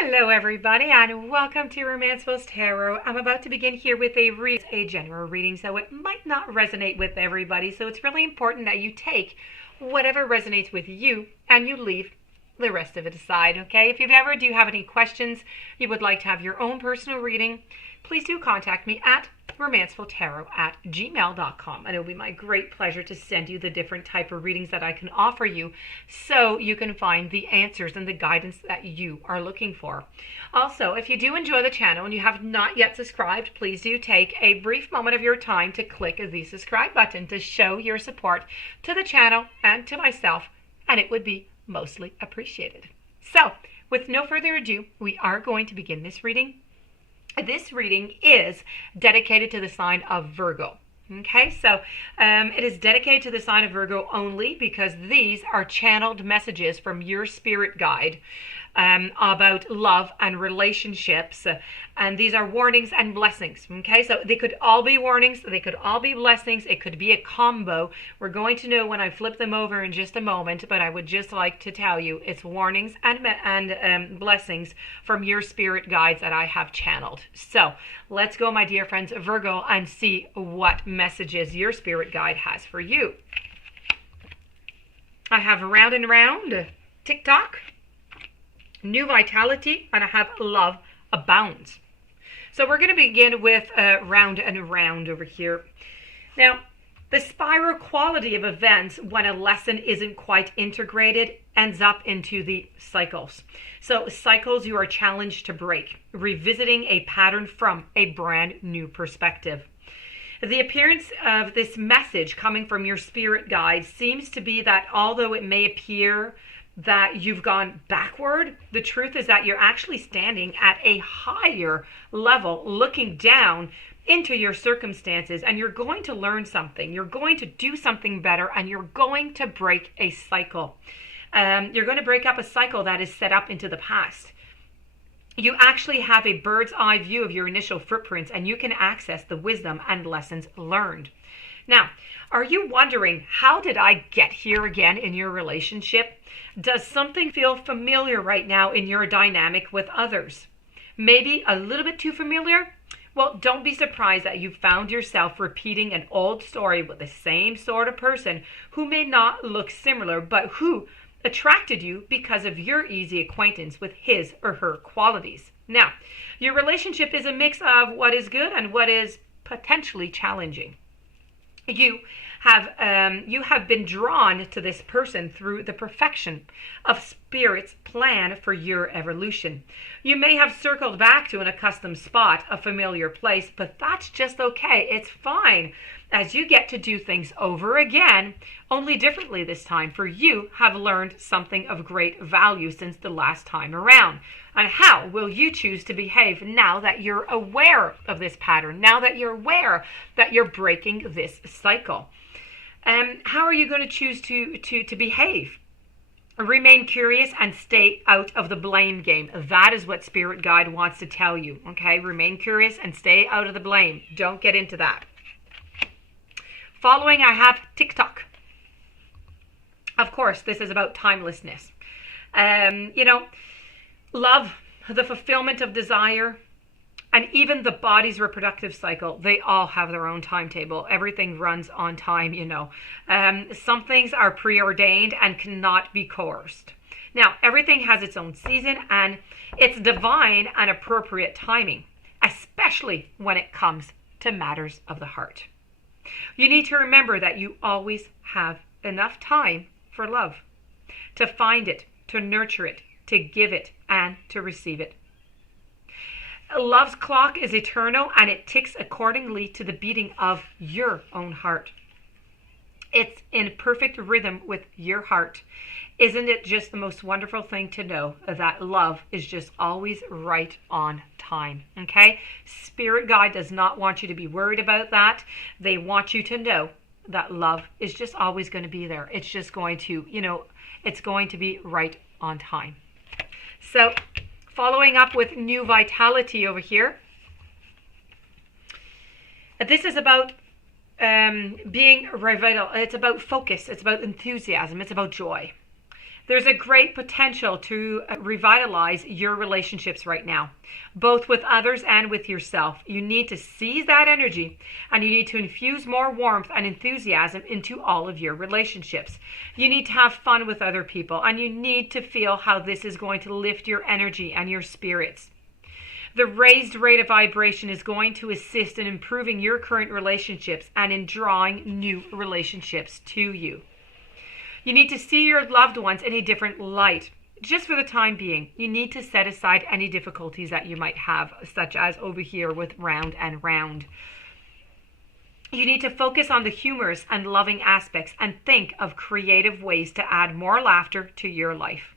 Hello everybody and welcome to Romancefuls Tarot. I'm about to begin here with a general reading, so it might not resonate with everybody, so it's really important that you take whatever resonates with you and you leave the rest of it aside, okay? If you ever do have any questions, you would like to have your own personal reading, please do contact me at romancefultarot@gmail.com, and it will be my great pleasure to send you the different type of readings that I can offer you so you can find the answers and the guidance that you are looking for. Also, if you do enjoy the channel and you have not yet subscribed, please do take a brief moment of your time to click the subscribe button to show your support to the channel and to myself, and it would be mostly appreciated. So, with no further ado, we are going to begin this reading. This reading is dedicated to the sign of Virgo. Okay, so it is dedicated to the sign of Virgo only because these are channeled messages from your spirit guide about love and relationships. And these are warnings and blessings. Okay, so they could all be warnings, they could all be blessings, it could be a combo. We're going to know when I flip them over in just a moment, but I would just like to tell you it's warnings and blessings from your spirit guides that I have channeled. So let's go, my dear friends, Virgo, and see what messages your spirit guide has for you. I have round and round, tick-tock, new vitality, and I have love abounds. So we're going to begin with round and round over here. Now, the spiral quality of events when a lesson isn't quite integrated ends up into the cycles. So cycles you are challenged to break, revisiting a pattern from a brand new perspective. The appearance of this message coming from your spirit guide seems to be that although it may appear that you've gone backward, the truth is that you're actually standing at a higher level, looking down into your circumstances, and you're going to learn something. You're going to do something better, and you're going to break a cycle. You're going to break up a cycle that is set up into the past. You actually have a bird's eye view of your initial footprints, and you can access the wisdom and lessons learned. Now, are you wondering, how did I get here again in your relationship? Does something feel familiar right now in your dynamic with others? Maybe a little bit too familiar? Well, don't be surprised that you found yourself repeating an old story with the same sort of person who may not look similar, but who attracted you because of your easy acquaintance with his or her qualities. Now, your relationship is a mix of what is good and what is potentially challenging. You have been drawn to this person through the perfection of Spirit's plan for your evolution. You may have circled back to an accustomed spot, a familiar place, but that's just okay. It's fine, as you get to do things over again, only differently this time, for you have learned something of great value since the last time around. And how will you choose to behave now that you're aware of this pattern, now that you're aware that you're breaking this cycle? How are you going to choose to behave? Remain curious and stay out of the blame game. That is what Spirit Guide wants to tell you, okay? Remain curious and stay out of the blame. Don't get into that. Following, I have TikTok. Of course, this is about timelessness. Love, the fulfillment of desire, and even the body's reproductive cycle, they all have their own timetable. Everything runs on time, Some things are preordained and cannot be coerced. Now, everything has its own season, and it's divine and appropriate timing, especially when it comes to matters of the heart. You need to remember that you always have enough time for love, to find it, to nurture it, to give it, and to receive it. Love's clock is eternal, and it ticks accordingly to the beating of your own heart. It's in perfect rhythm with your heart. Isn't it just the most wonderful thing to know that love is just always right on time, okay? Spirit Guide does not want you to be worried about that. They want you to know that love is just always going to be there. It's just going to, it's going to be right on time. So, following up with new vitality over here. This is about being revital. It's about focus. It's about enthusiasm. It's about joy. There's a great potential to revitalize your relationships right now, both with others and with yourself. You need to seize that energy, and you need to infuse more warmth and enthusiasm into all of your relationships. You need to have fun with other people, and you need to feel how this is going to lift your energy and your spirits. The raised rate of vibration is going to assist in improving your current relationships and in drawing new relationships to you. You need to see your loved ones in a different light. Just for the time being, you need to set aside any difficulties that you might have, such as over here with round and round. You need to focus on the humorous and loving aspects and think of creative ways to add more laughter to your life.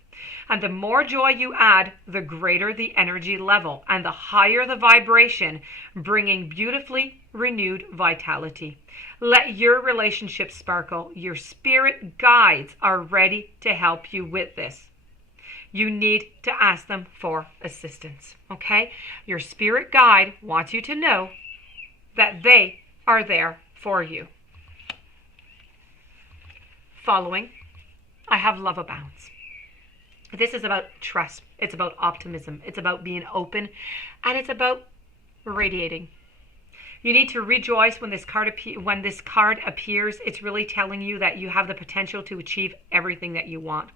And the more joy you add, the greater the energy level and the higher the vibration, bringing beautifully renewed vitality. Let your relationship sparkle. Your spirit guides are ready to help you with this. You need to ask them for assistance, okay? Your spirit guide wants you to know that they are there for you. Following, I have love abounds. This is about trust. It's about optimism. It's about being open, and it's about radiating. You need to rejoice when this card appears. It's really telling you that you have the potential to achieve everything that you want.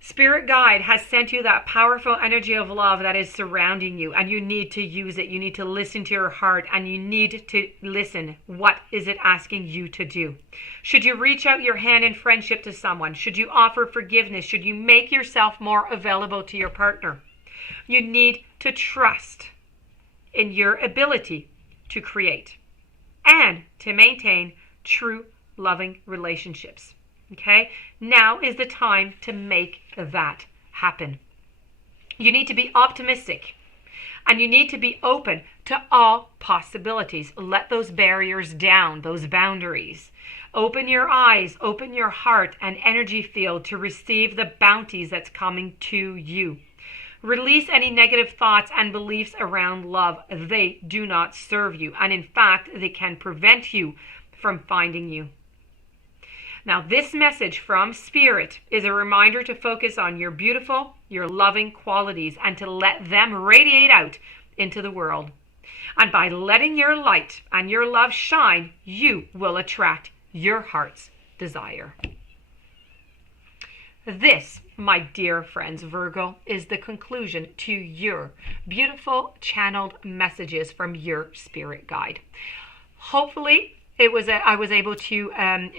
Spirit guide has sent you that powerful energy of love that is surrounding you, and you need to use it. You need to listen to your heart, and you need to listen. What is it asking you to do? Should you reach out your hand in friendship to someone? Should you offer forgiveness? Should you make yourself more available to your partner? You need to trust in your ability to create and to maintain true loving relationships. Okay, now is the time to make that happen. You need to be optimistic, and you need to be open to all possibilities. Let those barriers down, those boundaries. Open your eyes, open your heart and energy field to receive the bounties that's coming to you. Release any negative thoughts and beliefs around love. They do not serve you, and in fact, they can prevent you from finding you. Now, this message from Spirit is a reminder to focus on your beautiful, your loving qualities and to let them radiate out into the world. And by letting your light and your love shine, you will attract your heart's desire. This, my dear friends, Virgo, is the conclusion to your beautiful channeled messages from your spirit guide. Hopefully, I was able to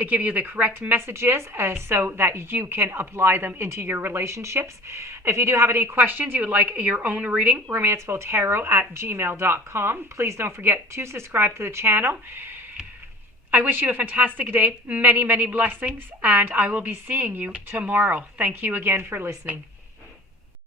give you the correct messages so that you can apply them into your relationships. If you do have any questions, you would like your own reading, romancefultarot@gmail.com. Please don't forget to subscribe to the channel. I wish you a fantastic day, many, many blessings, and I will be seeing you tomorrow. Thank you again for listening.